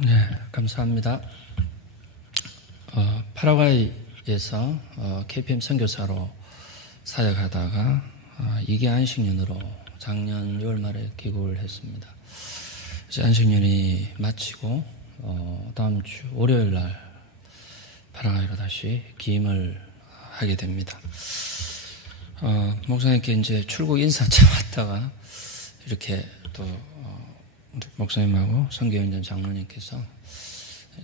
네, 감사합니다. 파라과이에서 KPM 선교사로 사역하다가 2기 안식년으로 작년 6월 말에 귀국을 했습니다. 이제 안식년이 마치고 다음 주 월요일 날 파라과이로 다시 기임을 하게 됩니다. 목사님께 이제 출국 인사차 왔다가 이렇게 또 목사님하고 선교연장 장로님께서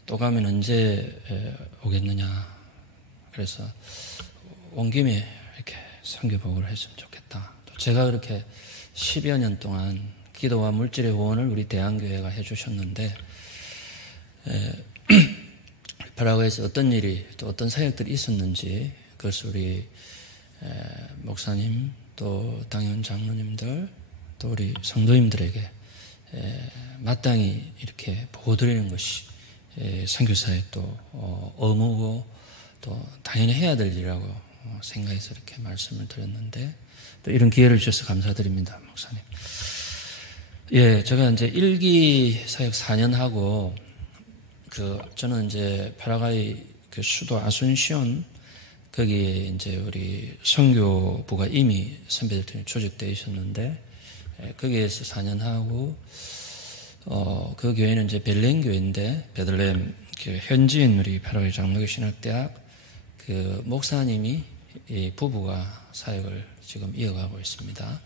또 가면 언제 오겠느냐, 그래서 온 김에 이렇게 선교복을 했으면 좋겠다. 또 제가 그렇게 10여 년 동안 기도와 물질의 후원을 우리 대한교회가 해주셨는데 파라과이에서 어떤 일이 또 어떤 사역들이 있었는지 그것을 우리 목사님 또 당연 장로님들 또 우리 성도님들에게 마땅히 이렇게 보고드리는 것이 선교사의 또 의무고 또 당연히 해야 될 일이라고 생각해서 이렇게 말씀을 드렸는데 또 이런 기회를 주셔서 감사드립니다, 목사님. 예, 제가 이제 1기 사역 4년 하고 저는 이제 파라과이 그 수도 아순시온 거기에 이제 우리 선교부가 이미 선배들이 조직되어 있었는데 거기에서 4년 하고 그 교회는 이제 벨렘 교회인데 베들레헴 그 현지인 우리 파라과이 장로교 신학대학 그 목사님이 이 부부가 사역을 지금 이어가고 있습니다.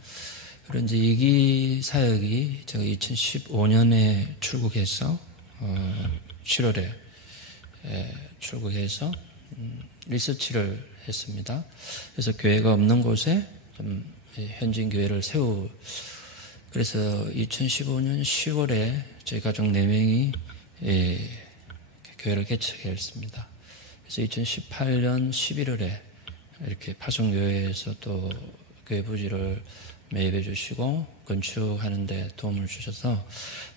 그리고 이제 2기 사역이 제가 2015년에 출국해서 7월에 출국해서 리서치를 했습니다. 그래서 교회가 없는 곳에 좀 현지인 교회를 그래서 2015년 10월에 저희 가족 4명이 교회를 개척했습니다. 그래서 2018년 11월에 이렇게 파송교회에서 또 교회 부지를 매입해 주시고 건축하는 데 도움을 주셔서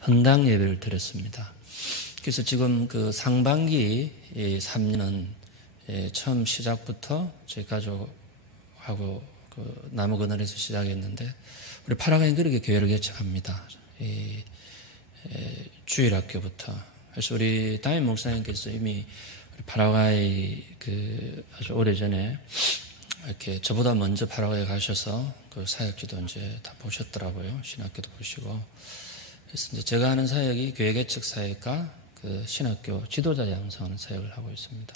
헌당 예배를 드렸습니다. 그래서 지금 그 상반기 3년은 처음 시작부터 저희 가족하고 그 나무 그늘에서 시작했는데 우리 파라과이는 그렇게 교회를 개척합니다. 주일학교부터. 그래서 우리 담임 목사님께서 이미 우리 파라과이 아주 오래전에 이렇게 저보다 먼저 파라과이에 가셔서 그 사역지도 이제 다 보셨더라고요. 신학교도 보시고. 그래서 이제 제가 하는 사역이 교회 개척 사역과 그 신학교 지도자 양성하는 사역을 하고 있습니다.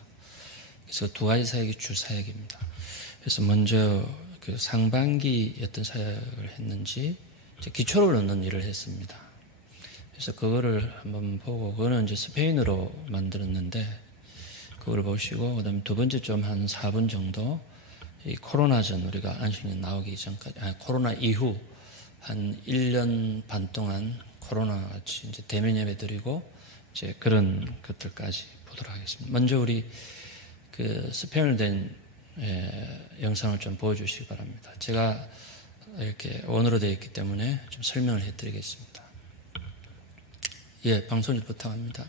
그래서 두 가지 사역이 주 사역입니다. 그래서 먼저 그 상반기 어떤 사역을 했는지 기초를 넣는 일을 했습니다. 그래서 그거를 한번 보고 그거는 이제 스페인어로 만들었는데 그걸 보시고 그다음에 두 번째 좀 한 4분 정도 이 코로나 전 우리가 안식년 나오기 전까지 코로나 이후 한 1년 반 동안 코로나 같이 이제 대면 예배 드리고 이제 그런 것들까지 보도록 하겠습니다. 먼저 우리 그 스페인어로 된 영상을 좀 보여주시기 바랍니다. 제가 이렇게 원어로 되어 있기 때문에 좀 설명을 해드리겠습니다. 예, 방송을 부탁합니다.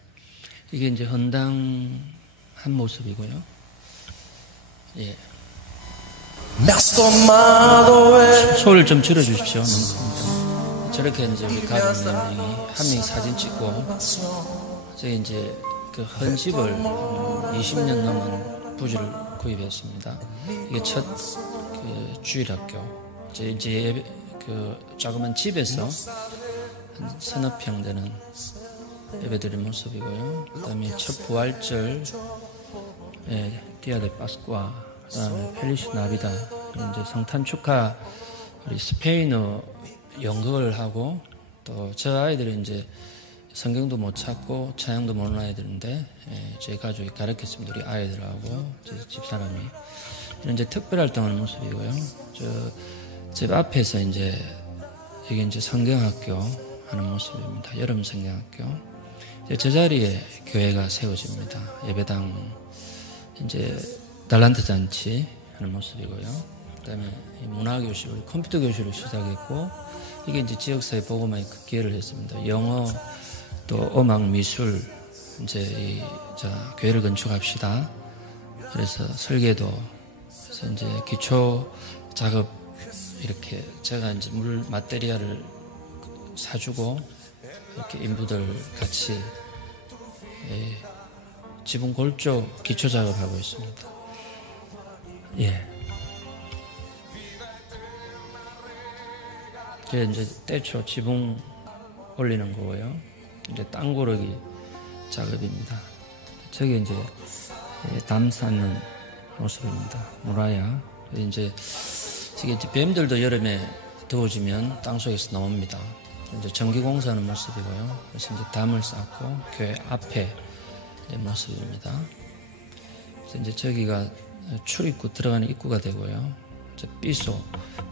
이게 이제 헌당 한 모습이고요. 예. 소리를 좀 줄여주십시오. 저렇게 이제 우리 가족 4명이 한 명이 사진 찍고 저희 이제 그 헌집을 20년 넘은 부지를 구입했습니다. 이게 첫 그 주일학교. 이제 그 조그만 집에서 한 서너 평 되는 예배드린 모습이고요. 그 다음에 첫 부활절, 디아 데 파스쿠아, 그 다음에 펠리시 나비다, 이제 성탄 축하, 우리 스페인어 연극을 하고, 또 저 아이들은 이제 성경도 못 찾고 찬양도 모르는 아이들인데, 저희 가족이 가르쳤습니다. 우리 아이들하고, 집사람이. 이런 이제 특별 활동하는 모습이고요. 집 앞에서 이제, 이게 이제 성경학교 하는 모습입니다. 여름 성경학교. 저 자리에 교회가 세워집니다. 예배당, 이제 달란트 잔치 하는 모습이고요. 그 다음에 문화교실, 우리 컴퓨터 교실을 시작했고, 이게 이제 지역사회 보고만이 그 기회를 했습니다. 영어, 또 음악, 미술, 이제 교회를 건축합시다. 그래서 설계도, 그래서 이제 기초 작업, 이렇게 제가 이제 물 마테리얼을 사주고, 이렇게 인부들 같이 지붕 골조 기초 작업하고 있습니다. 예. 이제 때초 지붕 올리는 거고요. 이제 땅고르기 작업입니다. 저게 이제 담 쌓는 모습입니다. 무라야. 이제 뱀들도 여름에 더워지면 땅 속에서 나옵니다. 이제 전기공사하는 모습이고요. 그래서 이제 담을 쌓고 교회 앞에 모습입니다. 그래서 이제 저기가 출입구 들어가는 입구가 되고요. 이제 삐소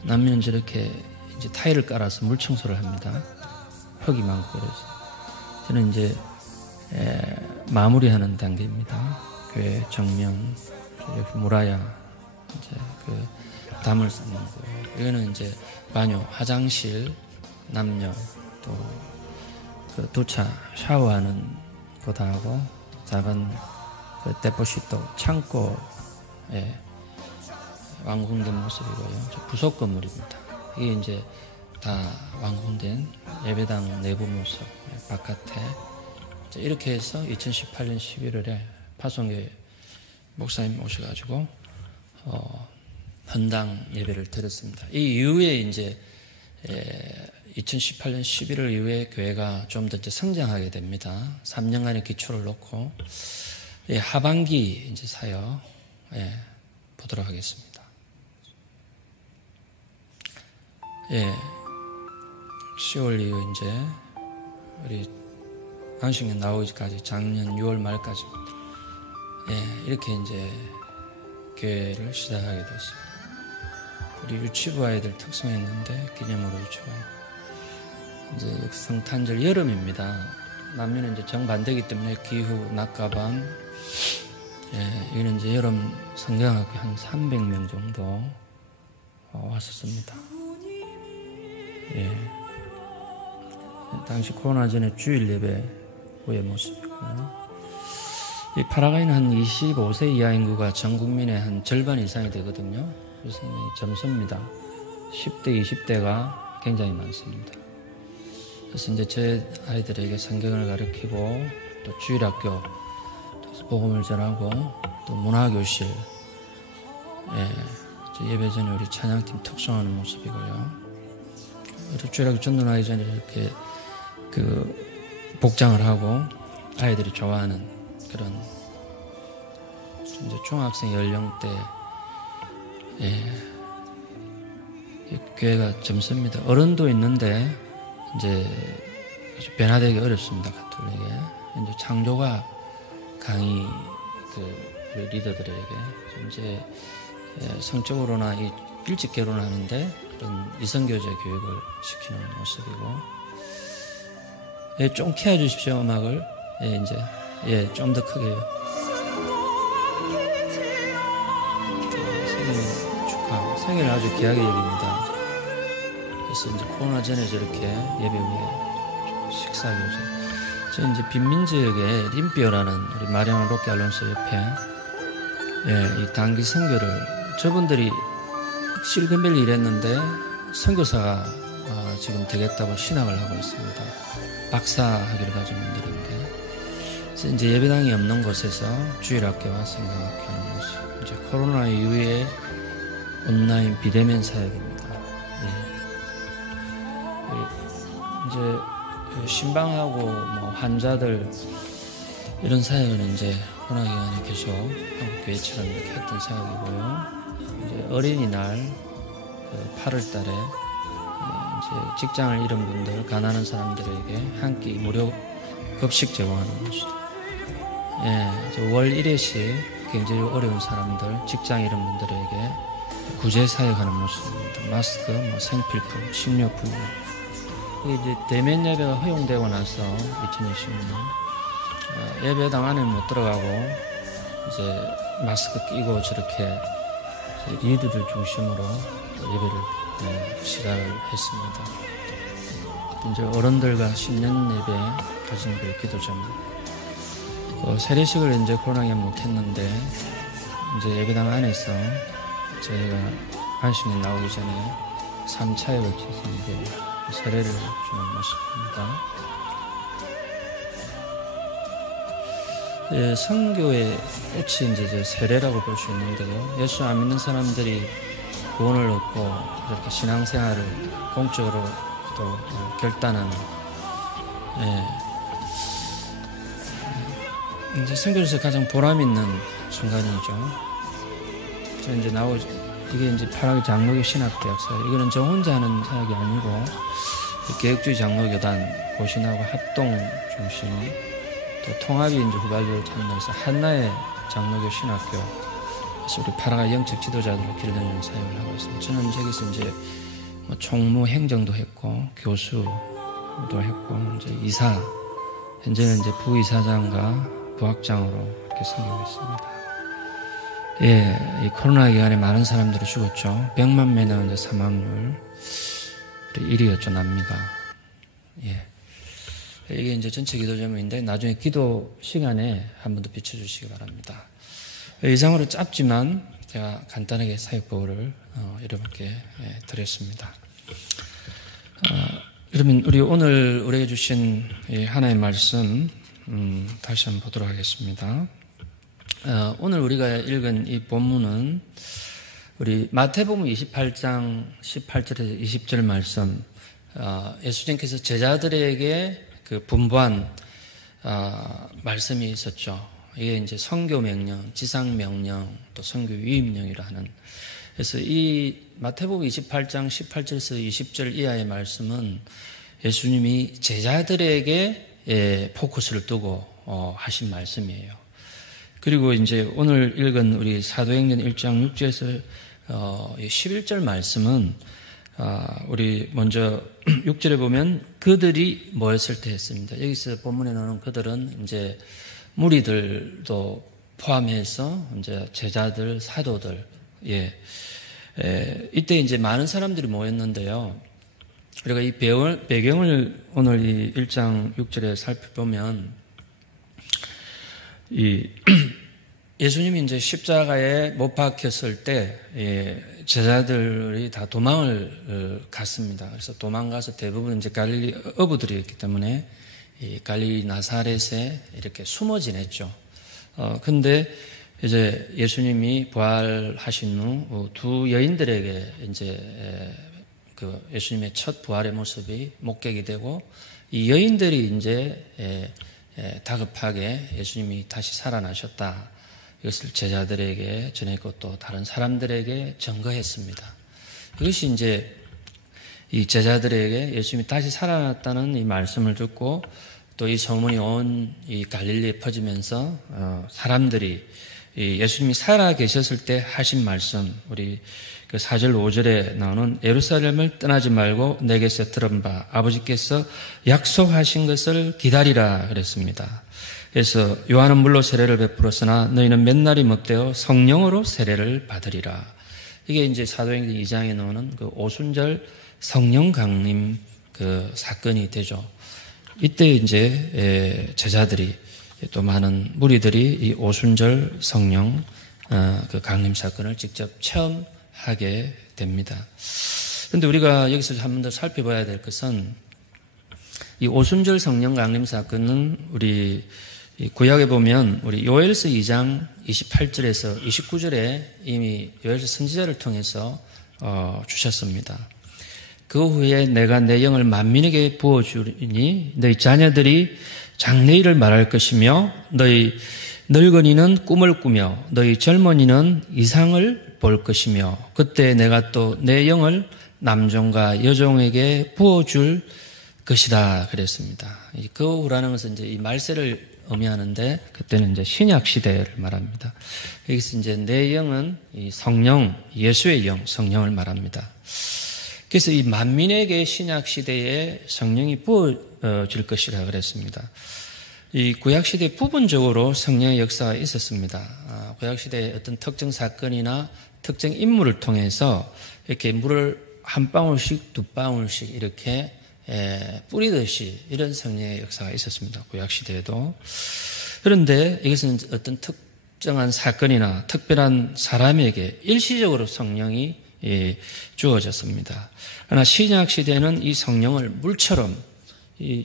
남면 저렇게 이제 타일을 깔아서 물 청소를 합니다. 흙이 많고 그래서 저는 이제 마무리하는 단계입니다. 교회 정면 여기 무라야 이제 그 담을 쌓는 거. 이거는 이제 바뇨, 화장실, 남녀 또 그 두차 샤워하는 거 다 하고 작은 그 데포시토 창고에 완공된 모습이고요. 부속 건물입니다. 이게 이제 다 완공된 예배당 내부 모습 바깥에 이렇게 해서 2018년 11월에 파송교회 목사님 오셔가지고 헌당 예배를 드렸습니다. 이 이후에 이제 2018년 11월 이후에 교회가 좀 더 성장하게 됩니다. 3년간의 기초를 놓고 하반기 이제 사역 보도록 하겠습니다. 10월 이후 이제 우리 안식년 나오기까지 작년 6월 말까지입니다. 이렇게 이제 교회를 시작하게 됐습니다. 우리 유치부 아이들 특성했는데 기념으로 유치부 아이들. 이제 성탄절 여름입니다. 남미는 이제 정반대이기 때문에 기후 낮과 밤. 여기는 이제 여름 성경학교 한 300명 정도 왔었습니다. 당시 코로나 전에 주일 예배 후의 모습이고요. 이 파라과이는 한 25세 이하 인구가 전 국민의 한 절반 이상이 되거든요. 그래서 점수입니다. 10대, 20대가 굉장히 많습니다. 그래서 이제 제 아이들에게 성경을 가르치고 또 주일학교 복음을 전하고 또 문화교실 예배 전에 우리 찬양팀 특송하는 모습이고요. 주일학교 전도하기 전에 이렇게 그 복장을 하고 아이들이 좋아하는 그런 이제 중학생 연령대 교회가 젊습니다. 어른도 있는데 이제 변화되기 어렵습니다. 가톨릭에 이제 창조가 강의 우리 리더들에게 이제 성적으로나 일찍 결혼하는데 그런 이성교제 교육을 시키는 모습이고 좀 키워주십시오 음악을 이제 좀 더 크게요. 생일 축하. 생일 아주 귀하게 여깁니다. 그래서 이제 코로나 전에 저렇게 예배 후에 식사하고 저 이제 빈민지역의 림피오라는 우리 마리아나 로케 알론소 옆에 이 단기 선교를 저분들이 실금벨리 일했는데 선교사가 지금 되겠다고 신학을 하고 있습니다. 박사학위를 가진 분들인데 그래서 이제 예배당이 없는 곳에서 주일학교와 성경학교 하는 모습. 이제 코로나 이후에 온라인 비대면 사역입니다. 이제 신방하고 뭐 환자들 이런 사역은 이제 코로나 기간에 계속 한국 교회처럼 이렇게 했던 사역이고요. 이제 어린이날 8월 달에 이제 직장을 잃은 분들, 가난한 사람들에게 한 끼 무료 급식 제공하는 모습. 이제 월 1회씩 굉장히 어려운 사람들, 직장 잃은 분들에게 구제 사역하는 모습입니다. 마스크, 생필품, 식료품. 이제 대면 예배가 허용되고 나서 2020년 예배당 안에 못 들어가고 이제 마스크 끼고 저렇게 리더들 중심으로 예배를 시작을 했습니다. 이제 어른들과 신년 예배 가진 그 기도점 세례식을 이제 코로나에 못했는데 이제 예배당 안에서 저희가 안식년 나오기 전에 3차에 걸쳐서 이제 세례를 주는 모습입니다. 선교의 꽃이 이제 세례라고 볼 수 있는데요. 예수 안 믿는 사람들이 구원을 얻고 이렇게 신앙생활을 공적으로 또 결단하는, 이제 선교에서 가장 보람 있는 순간이죠. 이제 이게 이제 파라구 장로교 신학대학사, 이거는 저 혼자 하는 사역이 아니고 개혁주의 장로교단 고신하고 합동 중심, 또 통합이 이제 후발적으로 참여해서 한나의 장로교 신학교, 그래서 우리 파라가 영적 지도자들을 길러내는 사역을 하고 있습니다. 저는 저기서 이제 총무 행정도 했고 교수도 했고 이제 이사, 현재는 이제 부이사장과 부학장으로 이렇게 섬기고 있습니다. 이 코로나 기간에 많은 사람들이 죽었죠. 100만 명의 이제 사망률 1위였죠, 남미가. 이게 이제 전체 기도 제목인데 나중에 기도 시간에 한 번 더 비춰주시기 바랍니다. 이상으로 짧지만 제가 간단하게 사역법을 여러분께 드렸습니다. 그러면 우리 오늘 우리에게 주신 하나의 말씀 다시 한번 보도록 하겠습니다. 오늘 우리가 읽은 이 본문은 우리 마태복음 28장 18절에서 20절 말씀, 예수님께서 제자들에게 그 분부한 말씀이 있었죠. 이게 이제 선교 명령, 지상 명령, 또 선교 위임령이라 하는. 그래서 이 마태복음 28장 18절에서 20절 이하의 말씀은 예수님이 제자들에게 포커스를 두고 하신 말씀이에요. 그리고 이제 오늘 읽은 우리 사도행전 1장 6절에서 11절 말씀은 우리 먼저 6절에 보면 그들이 모였을 때 했습니다. 여기서 본문에 나오는 그들은 이제 무리들도 포함해서 이제 제자들, 사도들, 이때 이제 많은 사람들이 모였는데요. 우리가 이 배경을 오늘 이 1장 6절에 살펴보면 예수님이 이제 십자가에 못 박혔을 때 제자들이 다 도망을 갔습니다. 그래서 도망가서 대부분 이제 갈릴리 어부들이었기 때문에 이 갈릴리 나사렛에 이렇게 숨어 지냈죠. 근데 이제 예수님이 부활하신 후 두 여인들에게 이제 그 예수님의 첫 부활의 모습이 목격이 되고 이 여인들이 이제 다급하게 예수님이 다시 살아나셨다, 이것을 제자들에게 전했고 또 다른 사람들에게 증거했습니다. 이것이 이제 이 제자들에게 예수님이 다시 살아났다는 이 말씀을 듣고 또 이 소문이 온 이 갈릴리에 퍼지면서 사람들이 이 예수님이 살아 계셨을 때 하신 말씀, 우리 그 4절 5절에 나오는 예루살렘을 떠나지 말고 내게서 들은 바 아버지께서 약속하신 것을 기다리라 그랬습니다. 그래서 요한은 물로 세례를 베풀었으나 너희는 맨날이 못되어 성령으로 세례를 받으리라. 이게 이제 사도행전 2장에 나오는 그 오순절 성령 강림 그 사건이 되죠. 이때 이제 제자들이 또 많은 무리들이 이 오순절 성령 그 강림 사건을 직접 체험하게 됩니다. 그런데 우리가 여기서 한 번 더 살펴봐야 될 것은 이 오순절 성령 강림 사건은 우리 구약에 보면 우리 요엘서 2장 28절에서 29절에 이미 요엘서 선지자를 통해서 주셨습니다. 그 후에 내가 내 영을 만민에게 부어주리니 너희 자녀들이 장래일을 말할 것이며 너희 늙은이는 꿈을 꾸며 너희 젊은이는 이상을 볼 것이며 그때 내가 또 내 영을 남종과 여종에게 부어줄 것이다 그랬습니다. 그 후라는 것은 이제 이 말세를 의미하는데 그때는 이제 신약 시대를 말합니다. 여기서 이제 내 영은 이 성령, 예수의 영, 성령을 말합니다. 그래서 이 만민에게 신약 시대에 성령이 부어질 것이라 그랬습니다. 이 구약 시대 부분적으로 성령의 역사가 있었습니다. 구약 시대의 어떤 특정 사건이나 특정 인물을 통해서 이렇게 물을 한 방울씩 두 방울씩 이렇게 뿌리듯이 이런 성령의 역사가 있었습니다. 구약 시대에도. 그런데 이것은 어떤 특정한 사건이나 특별한 사람에게 일시적으로 성령이 주어졌습니다. 그러나 신약 시대는 이 성령을 물처럼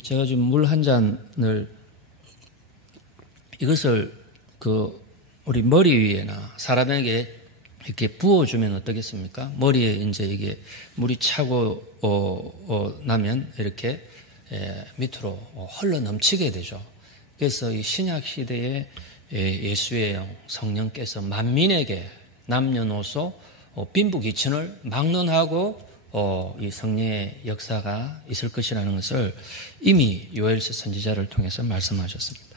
제가 지금 물 한 잔을 이것을 우리 머리 위에나 사람에게 이렇게 부어주면 어떻겠습니까? 머리에 이제 이게 물이 차고 나면 이렇게 밑으로 흘러 넘치게 되죠. 그래서 이 신약 시대에 예수의 영, 성령께서 만민에게 남녀노소 빈부귀천을 막론하고 이 성령의 역사가 있을 것이라는 것을 이미 요엘서 선지자를 통해서 말씀하셨습니다.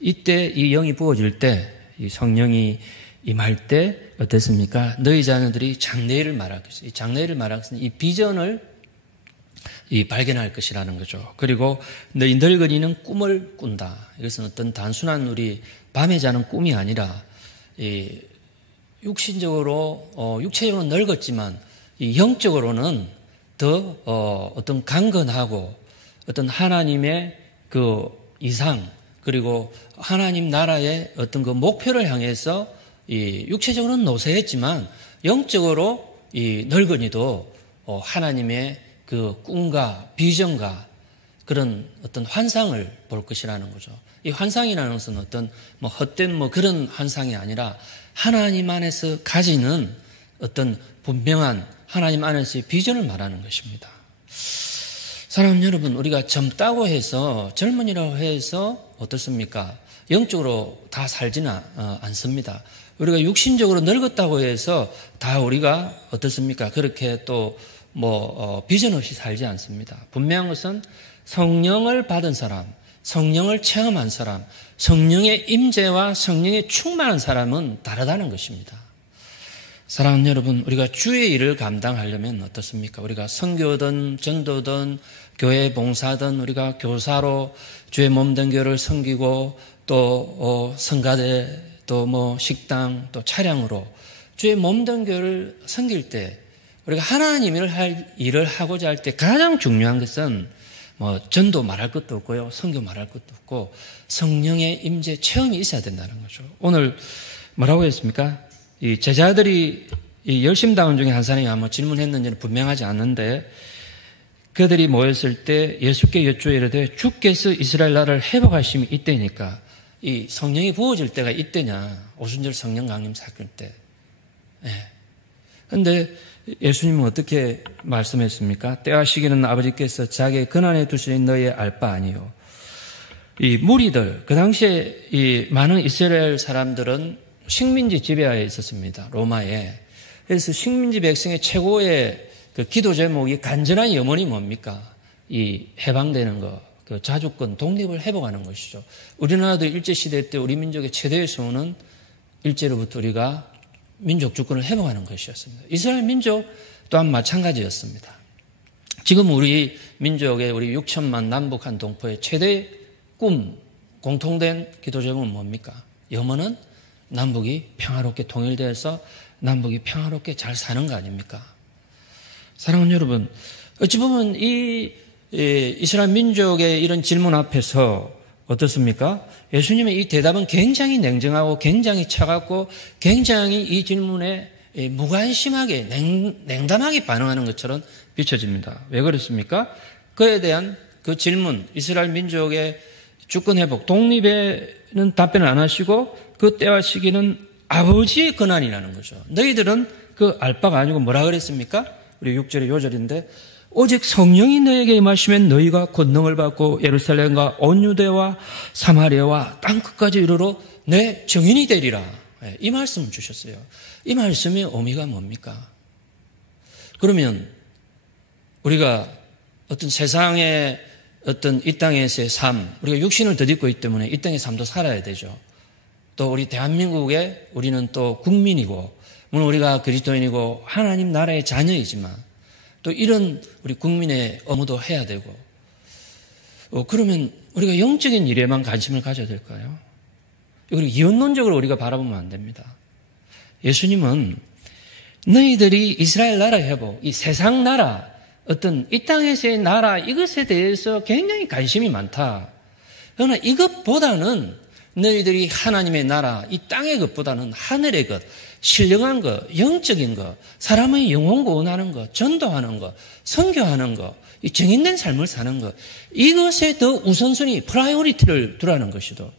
이때 이 영이 부어질 때, 이 성령이 임할 때 어땠습니까? 너희 자녀들이 장래일을 말할 것이다. 이 장래일을 말할 것은 이 비전을 발견할 것이라는 거죠. 그리고 너희 늙은이는 꿈을 꾼다. 이것은 어떤 단순한 우리 밤에 자는 꿈이 아니라 육신적으로 육체적으로 늙었지만 이 영적으로는 더 어떤 강건하고 어떤 하나님의 그 이상 그리고 하나님 나라의 어떤 그 목표를 향해서 이 육체적으로는 노쇠했지만 영적으로 이 늙은이도 하나님의 그 꿈과 비전과 그런 어떤 환상을 볼 것이라는 거죠. 이 환상이라는 것은 어떤 헛된 그런 환상이 아니라 하나님 안에서 가지는 어떤 분명한 하나님 안에서의 비전을 말하는 것입니다. 사랑하는 여러분, 우리가 젊다고 해서 젊은이라고 해서 어떻습니까? 영적으로 다 살지는 않습니다. 우리가 육신적으로 늙었다고 해서 다 우리가 어떻습니까? 그렇게 또 비전 없이 살지 않습니다. 분명한 것은 성령을 받은 사람, 성령을 체험한 사람, 성령의 임재와 성령의 충만한 사람은 다르다는 것입니다. 사랑하는 여러분, 우리가 주의 일을 감당하려면 어떻습니까? 우리가 선교든 전도든 교회 봉사든 우리가 교사로 주의 몸된 교회를 섬기고 또 성가대 또 식당 또 차량으로 주의 몸된 교회를 섬길 때 우리가 하나님 일을 하고자 할 때 가장 중요한 것은 전도 말할 것도 없고요, 선교 말할 것도 없고 성령의 임재 체험이 있어야 된다는 거죠. 오늘 뭐라고 했습니까? 이 제자들이 이 열심당원 중에 한 사람이 아마 질문했는지는 분명하지 않는데 그들이 모였을 때 예수께 여쭈어 이르되 주께서 이스라엘 나라를 회복하심이 이때니까 이 성령이 부어질 때가 이때냐? 오순절 성령 강림 사건 때. 그런데 예수님은 어떻게 말씀했습니까? 때와 시기는 아버지께서 자기의 근안에 두신 너희의 알 바 아니요. 이 무리들, 그 당시에 이 많은 이스라엘 사람들은 식민지 지배하에 있었습니다. 로마에. 그래서 식민지 백성의 최고의 그 기도 제목이 간절한 염원이 뭡니까? 이 해방되는 것, 그 자주권, 독립을 회복하는 것이죠. 우리나라도 일제시대 때 우리 민족의 최대의 소원은 일제로부터 우리가 민족 주권을 회복하는 것이었습니다. 이스라엘 민족 또한 마찬가지였습니다. 지금 우리 민족의 우리 6천만 남북한 동포의 최대 꿈, 공통된 기도 제목은 뭡니까? 염원은 남북이 평화롭게 통일되어서 남북이 평화롭게 잘 사는 거 아닙니까? 사랑하는 여러분, 어찌 보면 이 이스라엘 민족의 이런 질문 앞에서 어떻습니까? 예수님의 이 대답은 굉장히 냉정하고 굉장히 차갑고 굉장히 이 질문에 무관심하게 냉담하게 반응하는 것처럼 비춰집니다. 왜 그렇습니까? 그에 대한 그 질문, 이스라엘 민족의 주권 회복, 독립에는 답변을 안 하시고 그 때와 시기는 아버지의 권한이라는 거죠. 너희들은 그 알바가 아니고 뭐라 그랬습니까? 우리 6절의 요절인데 오직 성령이 너에게 임하시면 너희가 권능을 받고 예루살렘과 온 유대와 사마리아와 땅끝까지 이르러 내 증인이 되리라. 이 말씀을 주셨어요. 이 말씀의 의미가 뭡니까? 그러면 우리가 어떤 세상의 어떤 이 땅에서의 삶, 우리가 육신을 덧입고 있기 때문에 이 땅의 삶도 살아야 되죠. 또 우리 대한민국에 우리는 또 국민이고 물론 우리가 그리스도인이고 하나님 나라의 자녀이지만 또 이런 우리 국민의 업무도 해야 되고 그러면 우리가 영적인 일에만 관심을 가져야 될까요? 그리고 이원론적으로 우리가 바라보면 안 됩니다. 예수님은 너희들이 이스라엘 나라 회복, 이 세상 나라, 어떤 이 땅에서의 나라 이것에 대해서 굉장히 관심이 많다. 그러나 이것보다는 너희들이 하나님의 나라, 이 땅의 것보다는 하늘의 것, 신령한 것, 영적인 것, 사람의 영혼 구원하는 것, 전도하는 것, 선교하는 것, 이 정인된 삶을 사는 것, 이것에 더 우선순위, 프라이오리티를 두라는 것이죠.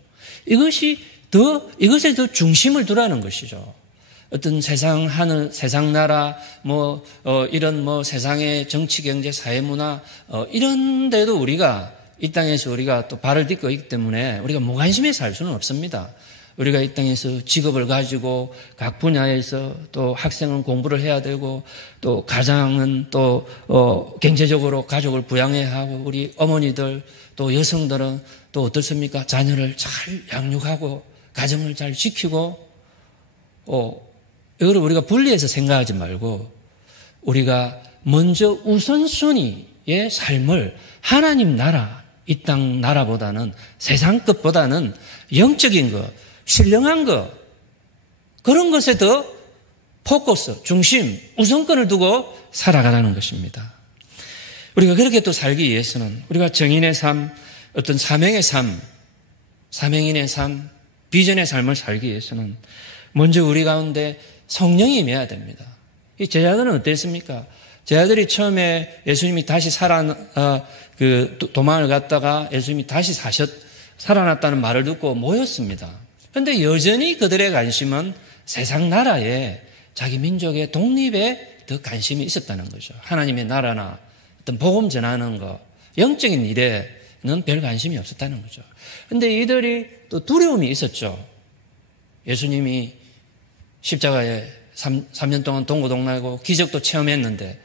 이것에 더 중심을 두라는 것이죠. 어떤 세상 나라, 이런 세상의 정치, 경제, 사회, 문화, 이런 데도 우리가 이 땅에서 우리가 또 발을 딛고 있기 때문에 우리가 무관심해 살 수는 없습니다. 우리가 이 땅에서 직업을 가지고 각 분야에서 또 학생은 공부를 해야 되고 또 가장은 또 경제적으로 가족을 부양해야 하고 우리 어머니들 또 여성들은 또 어떻습니까? 자녀를 잘 양육하고 가정을 잘 지키고 이거를 우리가 분리해서 생각하지 말고 우리가 먼저 우선순위의 삶을 하나님 나라, 이 땅 나라보다는 세상 것보다는 영적인 것, 신령한 것, 그런 것에 더 포커스, 중심, 우선권을 두고 살아가라는 것입니다. 우리가 그렇게 또 살기 위해서는 우리가 정인의 삶, 어떤 사명의 삶, 사명인의 삶, 비전의 삶을 살기 위해서는 먼저 우리 가운데 성령이 임해야 됩니다. 이 제자들은 어땠습니까? 제자들이 처음에 예수님이 다시 도망을 갔다가 예수님이 다시 살아났다는 말을 듣고 모였습니다. 그런데 여전히 그들의 관심은 세상 나라에 자기 민족의 독립에 더 관심이 있었다는 거죠. 하나님의 나라나 어떤 복음 전하는 것, 영적인 일에는 별 관심이 없었다는 거죠. 그런데 이들이 또 두려움이 있었죠. 예수님이 십자가에 3년 동안 동고동락하고 기적도 체험했는데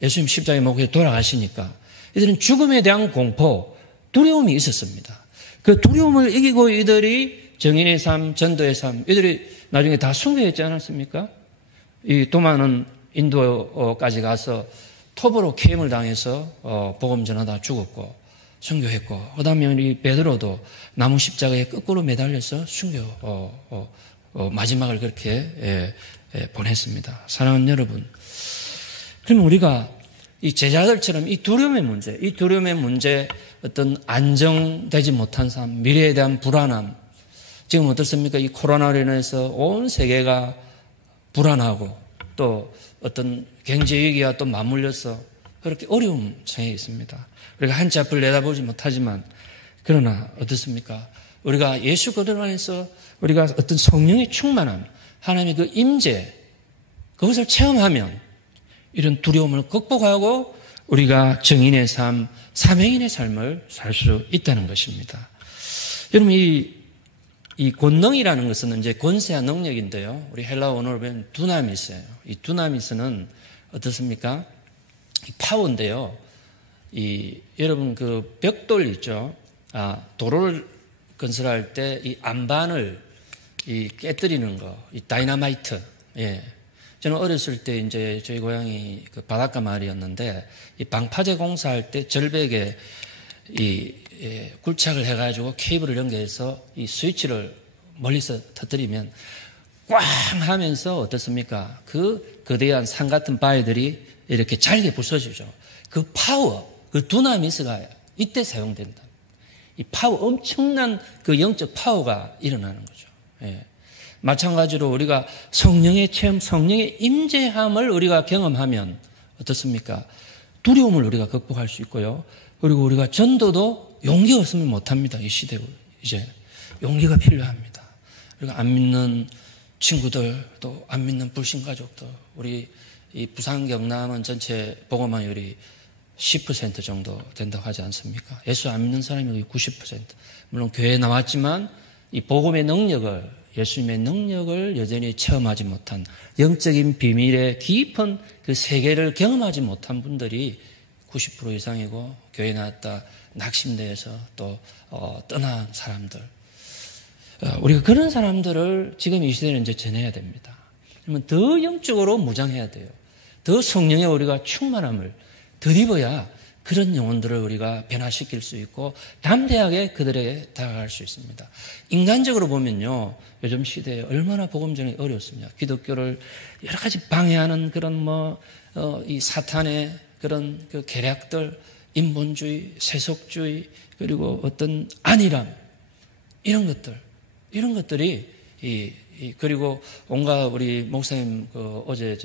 예수님 십자가에 못 박혀 돌아가시니까 이들은 죽음에 대한 공포, 두려움이 있었습니다. 그 두려움을 이기고 이들이 정인의 삶, 전도의 삶, 이들이 나중에 다 순교했지 않았습니까? 이 도마는 인도까지 가서 톱으로 케임을 당해서 복음 전하다 죽었고 순교했고, 그 다음에 우리 베드로도 나무 십자가에 거꾸로 매달려서 마지막을 그렇게 보냈습니다. 사랑하는 여러분, 그러면 우리가 이 제자들처럼 이 두려움의 문제, 어떤 안정되지 못한 삶, 미래에 대한 불안함, 지금 어떻습니까? 이 코로나로 인해서 온 세계가 불안하고 또 어떤 경제 위기와 또 맞물려서 그렇게 어려움 처해 있습니다. 우리가 한치 앞을 내다보지 못하지만 그러나 어떻습니까? 우리가 예수 그리스도 안에서 우리가 어떤 성령의 충만함, 하나님의 그 임재, 그것을 체험하면 이런 두려움을 극복하고 우리가 정인의 삶, 사명인의 삶을 살 수 있다는 것입니다. 여러분, 이 권능이라는 것은 이제 권세와 능력인데요. 우리 헬라어 원어로 보면 두나미스예요. 이 두나미스는 어떻습니까? 이 파워인데요. 여러분 그 벽돌 있죠. 도로를 건설할 때 이 안반을 깨뜨리는 거, 이 다이너마이트. 예. 저는 어렸을 때 이제 저희 고향이 그 바닷가 마을이었는데 이 방파제 공사할 때 절벽에 굴착을 해가지고 케이블을 연결해서 이 스위치를 멀리서 터뜨리면 꽝 하면서 어떻습니까? 그 거대한 산 같은 바위들이 이렇게 잘게 부서지죠. 그 파워, 그 두나미스가 이때 사용된다. 이 파워, 엄청난 그 영적 파워가 일어나는 거죠. 예. 마찬가지로 우리가 성령의 체험, 성령의 임재함을 우리가 경험하면 어떻습니까? 두려움을 우리가 극복할 수 있고요. 그리고 우리가 전도도 용기 없으면 못합니다. 이 시대에 이제 용기가 필요합니다. 우리가 안 믿는 친구들, 또 안 믿는 불신가족들, 우리 이 부산 경남은 전체 복음화율이 10% 정도 된다고 하지 않습니까? 예수 안 믿는 사람이 90%. 물론 교회에 나왔지만 이 복음의 능력을, 예수님의 능력을 여전히 체험하지 못한, 영적인 비밀의 깊은 그 세계를 경험하지 못한 분들이 90% 이상이고, 교회에 나왔다 낙심돼서 또 떠난 사람들, 우리가 그런 사람들을 지금 이 시대는 이제 전해야 됩니다. 그러면 더 영적으로 무장해야 돼요. 더 성령의 우리가 충만함을 덧입어야 그런 영혼들을 우리가 변화시킬 수 있고 담대하게 그들에게 다가갈 수 있습니다. 인간적으로 보면요, 요즘 시대에 얼마나 복음 전하기 어렵습니다. 기독교를 여러 가지 방해하는 그런 이 사탄의 그런 그 계략들, 인본주의, 세속주의, 그리고 어떤 안일함, 이런 것들이 그리고 온갖 우리 목사님 어제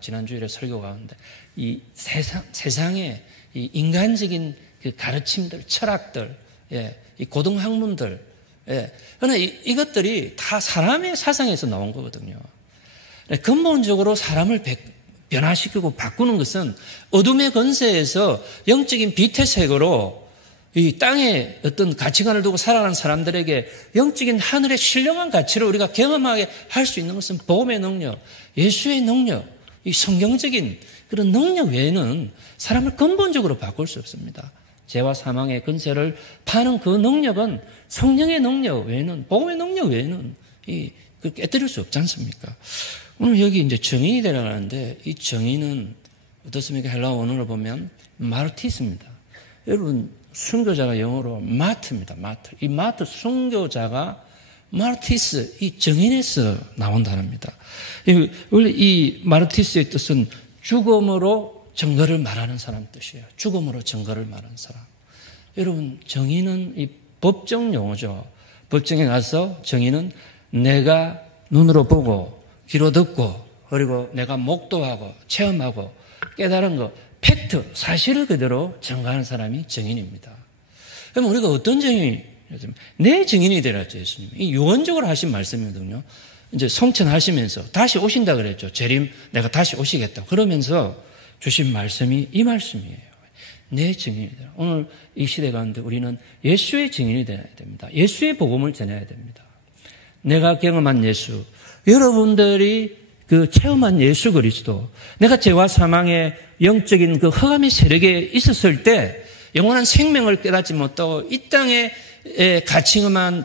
지난주일에 설교 가운데 이 세상의 이 인간적인 그 가르침들, 철학들, 이 고등학문들, 예. 그러나 이것들이 다 사람의 사상에서 나온 거거든요. 근본적으로 사람을 변화시키고 바꾸는 것은 어둠의 권세에서 영적인 빛의 색으로 이 땅에 어떤 가치관을 두고 살아가는 사람들에게 영적인 하늘의 신령한 가치를 우리가 경험하게 할 수 있는 것은 복음의 능력, 예수의 능력, 이 성경적인 그런 능력 외에는 사람을 근본적으로 바꿀 수 없습니다. 죄와 사망의 권세를 파는 그 능력은 성령의 능력 외에는, 복음의 능력 외에는 깨뜨릴 수 없지 않습니까? 오늘 여기 이제 정인이 들어가는데 이 정인은 어떻습니까? 헬라어 원어로 보면 마르티스입니다. 여러분, 순교자가 영어로 마트입니다. 마트. 이 마트 순교자가 마르티스, 이 정인에서 나온 단어입니다. 원래 이 마르티스의 뜻은 죽음으로 증거를 말하는 사람 뜻이에요. 죽음으로 증거를 말하는 사람. 여러분, 정인은 이 법정 용어죠. 법정에 가서 정인은 내가 눈으로 보고 귀로 듣고 그리고 내가 목도하고 체험하고 깨달은 거, 팩트, 사실을 그대로 증거하는 사람이 정인입니다. 그럼 우리가 어떤 정인이, 내 정인이 되라죠, 예수님. 이 유언적으로 하신 말씀이거든요. 이제 성천하시면서 다시 오신다 그랬죠. 재림, 내가 다시 오시겠다. 그러면서 주신 말씀이 이 말씀이에요. 내 증인이 되라. 오늘 이 시대 가운데 우리는 예수의 증인이 되어야 됩니다. 예수의 복음을 전해야 됩니다. 내가 경험한 예수, 여러분들이 그 체험한 예수 그리스도, 내가 죄와 사망의 영적인 그 허감의 세력에 있었을 때 영원한 생명을 깨닫지 못하고 이 땅에 가칭한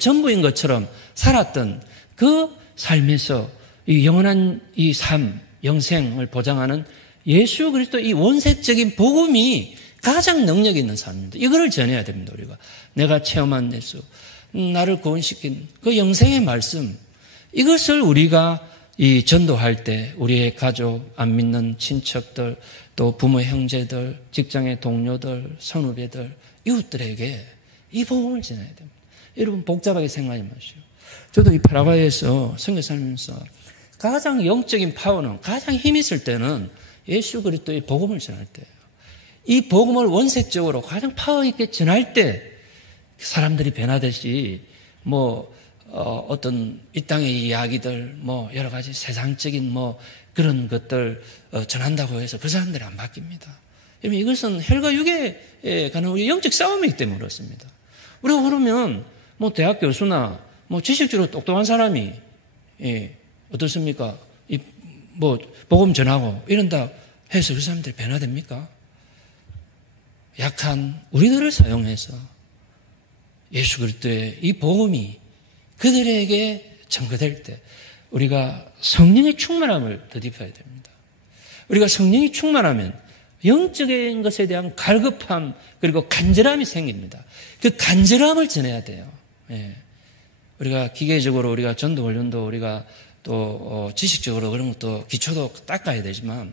전부인 것처럼 살았던 그 삶에서 이 영원한 이 삶, 영생을 보장하는 예수 그리스도 이 원색적인 복음이 가장 능력 있는 삶입니다. 이거를 전해야 됩니다, 우리가. 내가 체험한 예수, 나를 구원시킨 그 영생의 말씀, 이것을 우리가 이 전도할 때 우리의 가족, 안 믿는 친척들, 또 부모 형제들, 직장의 동료들, 선후배들, 이웃들에게 이 복음을 전해야 됩니다. 여러분 복잡하게 생각하지 마시오. 저도 이 파라과이에서 선교 살면서 가장 영적인 파워는, 가장 힘 있을 때는 예수 그리스도의 복음을 전할 때예요. 이 복음을 원색적으로 가장 파워 있게 전할 때 사람들이 변화되지 어떤 이 땅의 이야기들, 여러 가지 세상적인 그런 것들 전한다고 해서 그 사람들이 안 바뀝니다. 여러분, 이것은 혈과 육에 가는 우리 영적 싸움이기 때문에 그렇습니다. 우리가 그러면 대학 교수나 지식적으로 똑똑한 사람이 어떻습니까? 복음 전하고 이런다 해서 그 사람들이 변화됩니까? 약한 우리들을 사용해서 예수 그리스도의 이 복음이 그들에게 전거될 때 우리가 성령의 충만함을 덧입어야 됩니다. 우리가 성령이 충만하면 영적인 것에 대한 갈급함 그리고 간절함이 생깁니다. 그 간절함을 전해야 돼요. 우리가 기계적으로 우리가 전도 훈련도 우리가 또 지식적으로 그런 것도 기초도 닦아야 되지만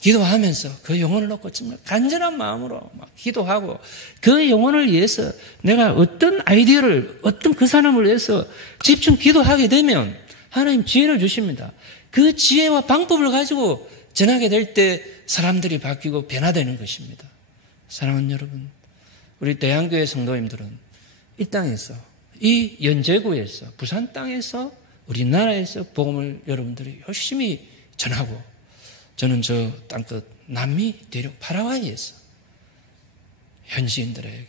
기도하면서 그 영혼을 놓고 정말 간절한 마음으로 막 기도하고 그 영혼을 위해서 내가 어떤 아이디어를 어떤 그 사람을 위해서 집중 기도하게 되면 하나님 지혜를 주십니다. 그 지혜와 방법을 가지고 전하게 될 때 사람들이 바뀌고 변화되는 것입니다. 사랑하는 여러분, 우리 대한교회 성도님들은 이 땅에서 이 연제구에서 부산 땅에서 우리나라에서 복음을 여러분들이 열심히 전하고 저는 저 땅끝 남미 대륙 파라과이에서 현지인들에게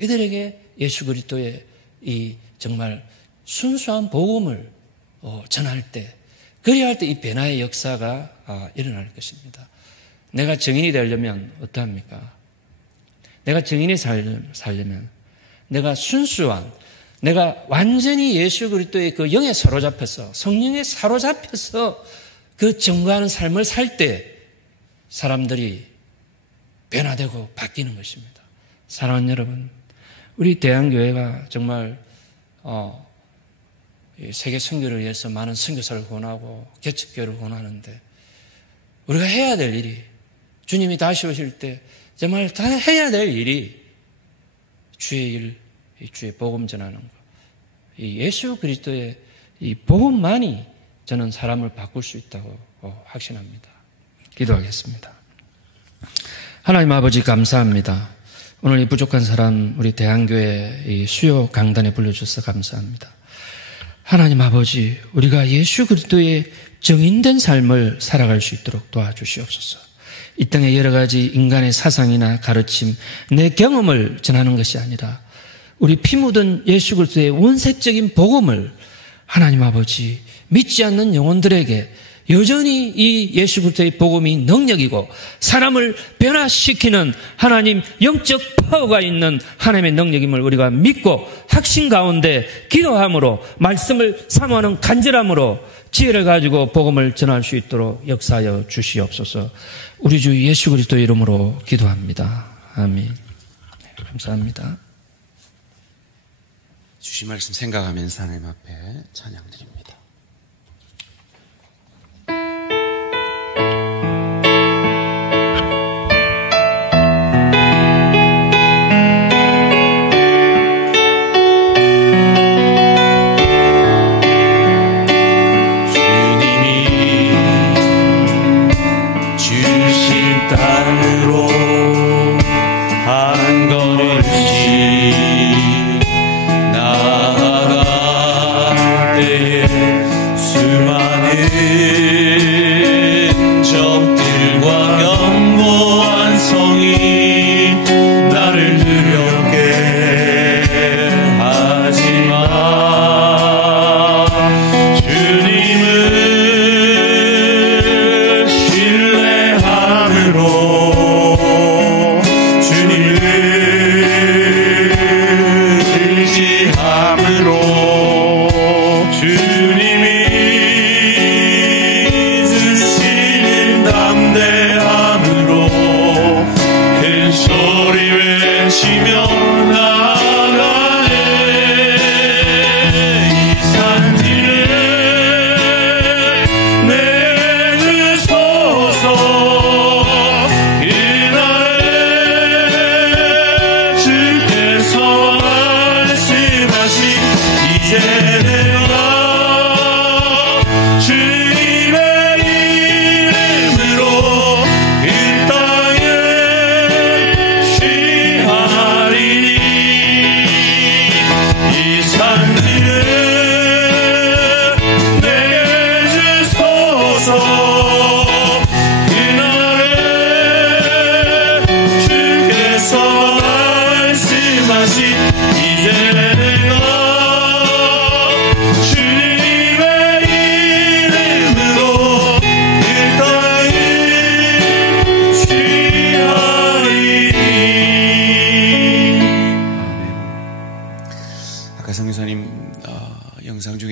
이들에게 예수 그리스도의 이 정말 순수한 복음을 전할 때 그래야 할 때 이 변화의 역사가 일어날 것입니다. 내가 증인이 되려면 어떠합니까? 내가 증인이 살려면 내가 순수한 내가 완전히 예수 그리스도의 그 영에 사로잡혀서 성령에 사로잡혀서 그 증거하는 삶을 살 때 사람들이 변화되고 바뀌는 것입니다. 사랑하는 여러분, 우리 대한교회가 정말 세계 선교를 위해서 많은 선교사를 권하고 개척교회를 권하는데 우리가 해야 될 일이 주님이 다시 오실 때 정말 다 해야 될 일이 주의 일, 주의 복음 전하는 것. 이 예수 그리스도의 이 복음만이 저는 사람을 바꿀 수 있다고 확신합니다. 기도하겠습니다. 하나님 아버지 감사합니다. 오늘 이 부족한 사람 우리 대한교회 이 수요 강단에 불러주셔서 감사합니다. 하나님 아버지, 우리가 예수 그리스도의 정인된 삶을 살아갈 수 있도록 도와주시옵소서. 이 땅의 여러 가지 인간의 사상이나 가르침, 내 경험을 전하는 것이 아니라 우리 피 묻은 예수 그리스도의 원색적인 복음을 하나님 아버지, 믿지 않는 영혼들에게 여전히 이 예수 그리스도의 복음이 능력이고 사람을 변화시키는 하나님 영적 파워가 있는 하나님의 능력임을 우리가 믿고 확신 가운데 기도함으로 말씀을 사모하는 간절함으로 지혜를 가지고 복음을 전할 수 있도록 역사하여 주시옵소서. 우리 주 예수 그리스도의 이름으로 기도합니다. 아멘. 네, 감사합니다. 주신 말씀 생각하면서 하나님 앞에 찬양드립니다.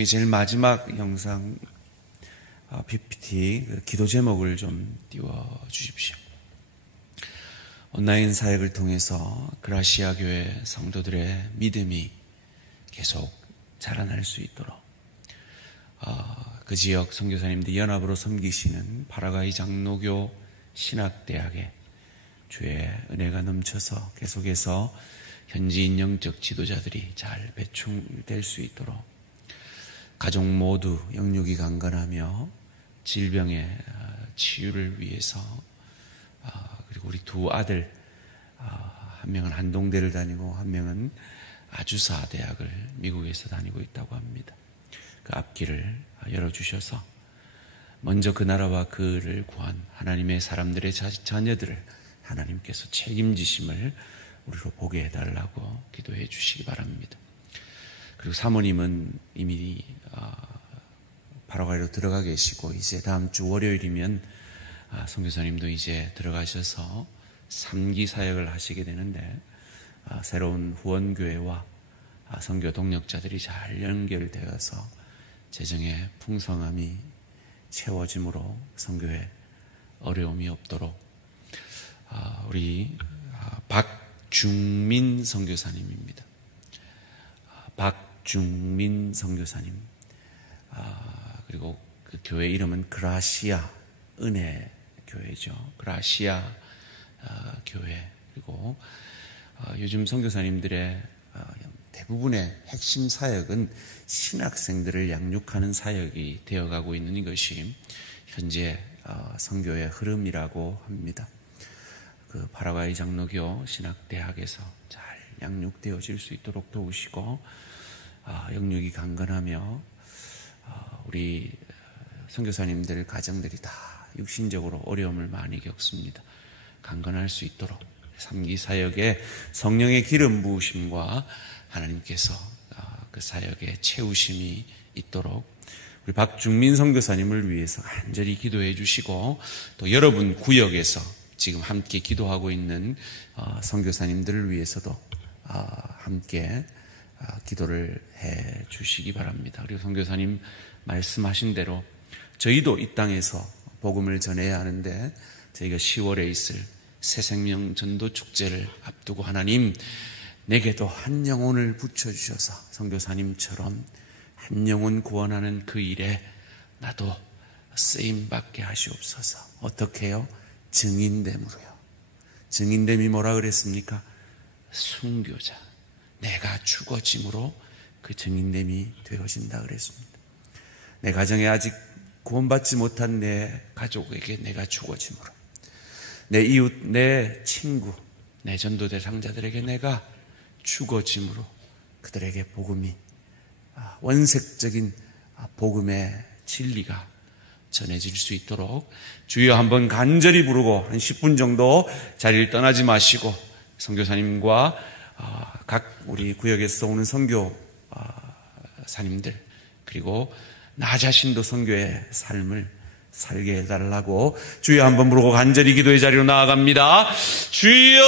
제일 마지막 영상 PPT 기도 제목을 좀 띄워 주십시오. 온라인 사역을 통해서 그라시아 교회 성도들의 믿음이 계속 자라날 수 있도록 그 지역 선교사님들 연합으로 섬기시는 파라과이 장로교 신학대학에 주의 은혜가 넘쳐서 계속해서 현지인 영적 지도자들이 잘 배출될 수 있도록 가족 모두 영육이 강건하며 질병의 치유를 위해서 그리고 우리 두 아들 한 명은 한동대를 다니고 한 명은 아주사 대학을 미국에서 다니고 있다고 합니다. 그 앞길을 열어주셔서 먼저 그 나라와 그를 구한 하나님의 사람들의 자녀들을 하나님께서 책임지심을 우리로 보게 해달라고 기도해 주시기 바랍니다. 그리고 사모님은 이미 파라과이로 들어가 계시고 이제 다음 주 월요일이면 선교사님도 이제 들어가셔서 3기 사역을 하시게 되는데 새로운 후원교회와 선교 동력자들이 잘 연결되어서 재정의 풍성함이 채워짐으로 선교에 어려움이 없도록 우리 박중민 선교사님입니다. 박중민 선교사님, 그리고 그 교회 이름은 그라시아 은혜 교회죠. 그라시아 교회. 그리고 요즘 선교사님들의 대부분의 핵심 사역은 신학생들을 양육하는 사역이 되어가고 있는 것이 현재 선교의 흐름이라고 합니다. 그 파라과이 장로교 신학대학에서 잘 양육되어질 수 있도록 도우시고 영육이 강건하며 우리 선교사님들 가정들이 다 육신적으로 어려움을 많이 겪습니다. 강건할 수 있도록 3기 사역에 성령의 기름 부으심과 하나님께서 그 사역에 채우심이 있도록 우리 박중민 선교사님을 위해서 간절히 기도해 주시고, 또 여러분 구역에서 지금 함께 기도하고 있는 선교사님들을 위해서도 함께 기도를 해 주시기 바랍니다. 그리고 선교사님 말씀하신 대로 저희도 이 땅에서 복음을 전해야 하는데, 저희가 10월에 있을 새생명 전도 축제를 앞두고 하나님, 내게도 한 영혼을 붙여주셔서 선교사님처럼 한 영혼 구원하는 그 일에 나도 쓰임받게 하시옵소서. 어떻게 해요? 증인됨으로요. 증인됨이 뭐라 그랬습니까? 순교자. 내가 죽어짐으로 그 증인됨이 되어진다 그랬습니다. 내 가정에 아직 구원받지 못한 내 가족에게 내가 죽어짐으로, 내 이웃, 내 친구, 내 전도 대상자들에게 내가 죽어짐으로 그들에게 복음이, 원색적인 복음의 진리가 전해질 수 있도록 주여 한번 간절히 부르고 한 10분 정도 자리를 떠나지 마시고 선교사님과 각 우리 구역에서 오는 선교사님들, 그리고 나 자신도 선교의 삶을 살게 해달라고 주여 한번 부르고 간절히 기도의 자리로 나아갑니다. 주여!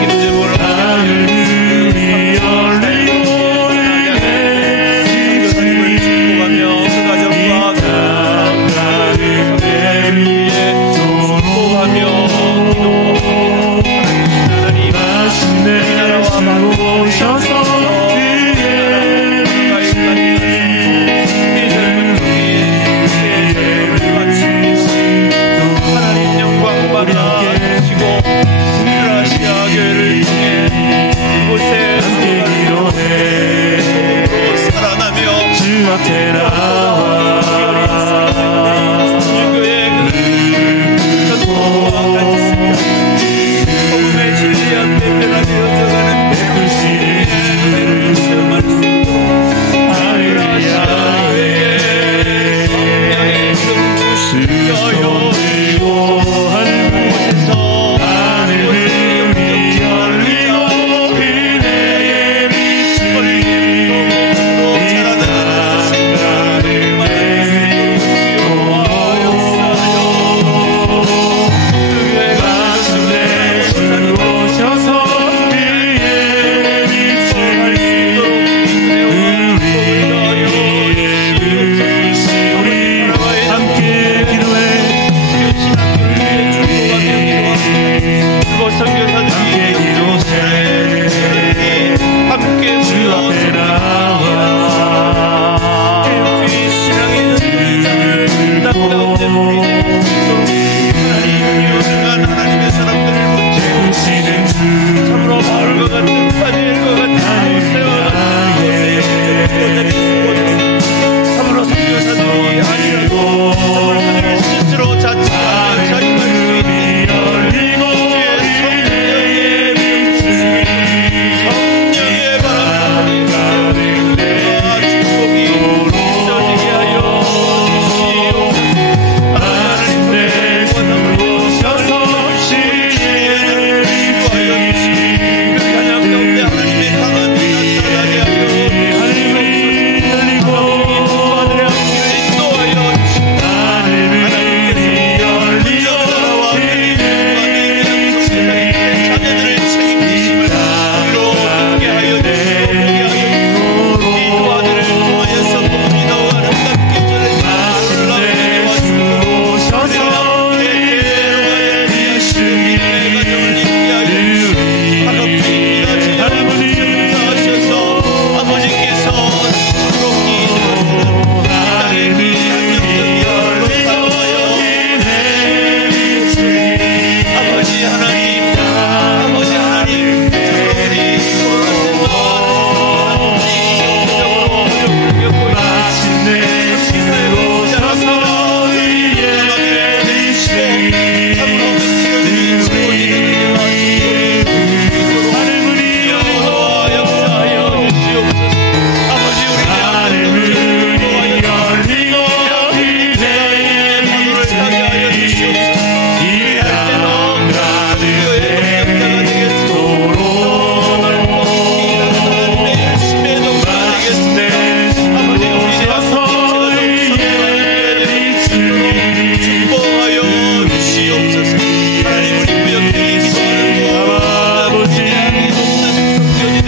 기도 제목을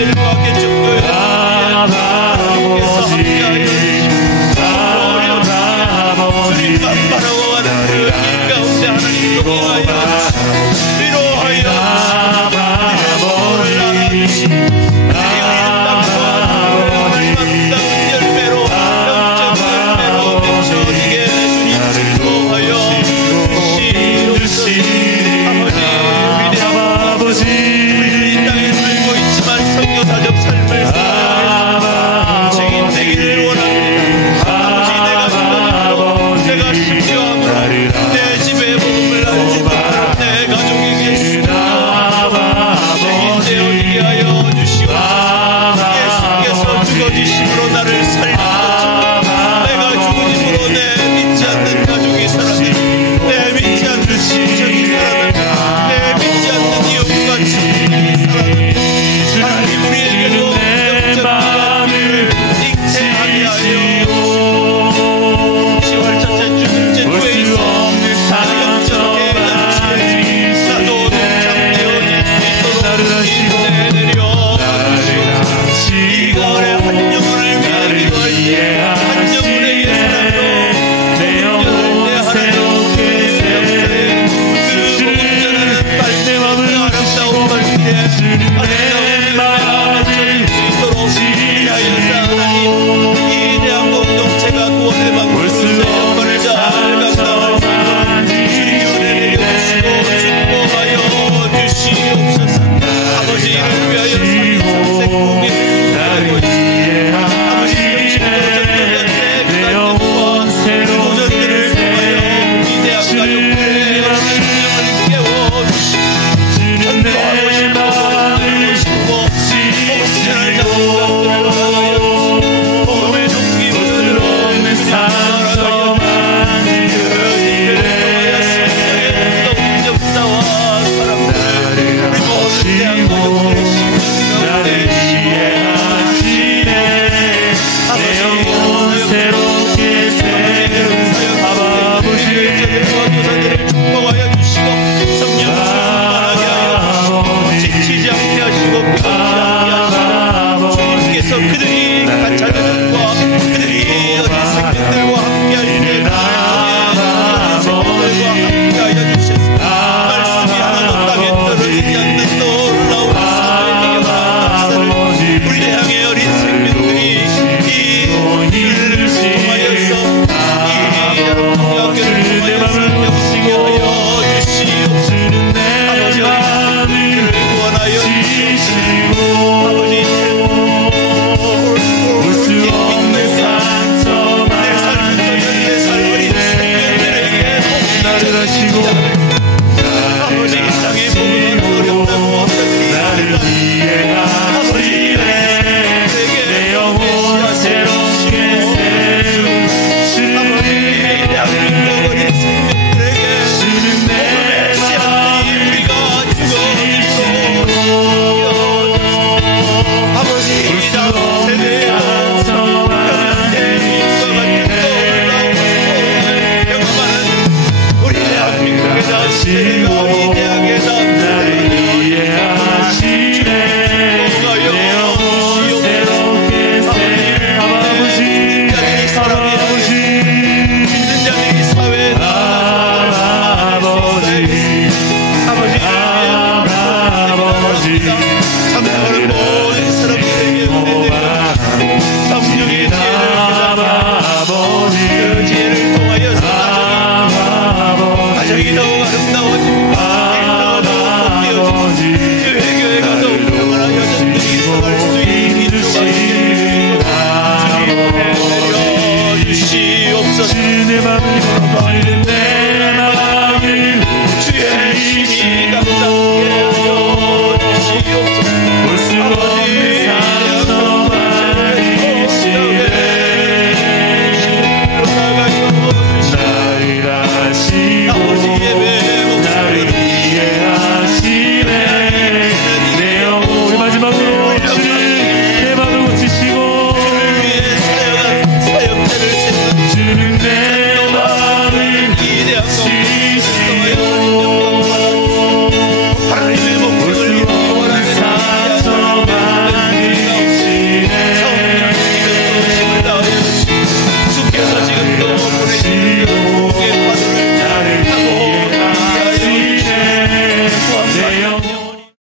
될 것 같게 증거해 주시옵소서. 함께하여 주시옵소서. 주님만 바라보는 그 일 가운데 하나님 동행하여 주시옵소서. 위로하여 주시옵소서. 주님의 손을 알아주시옵소서.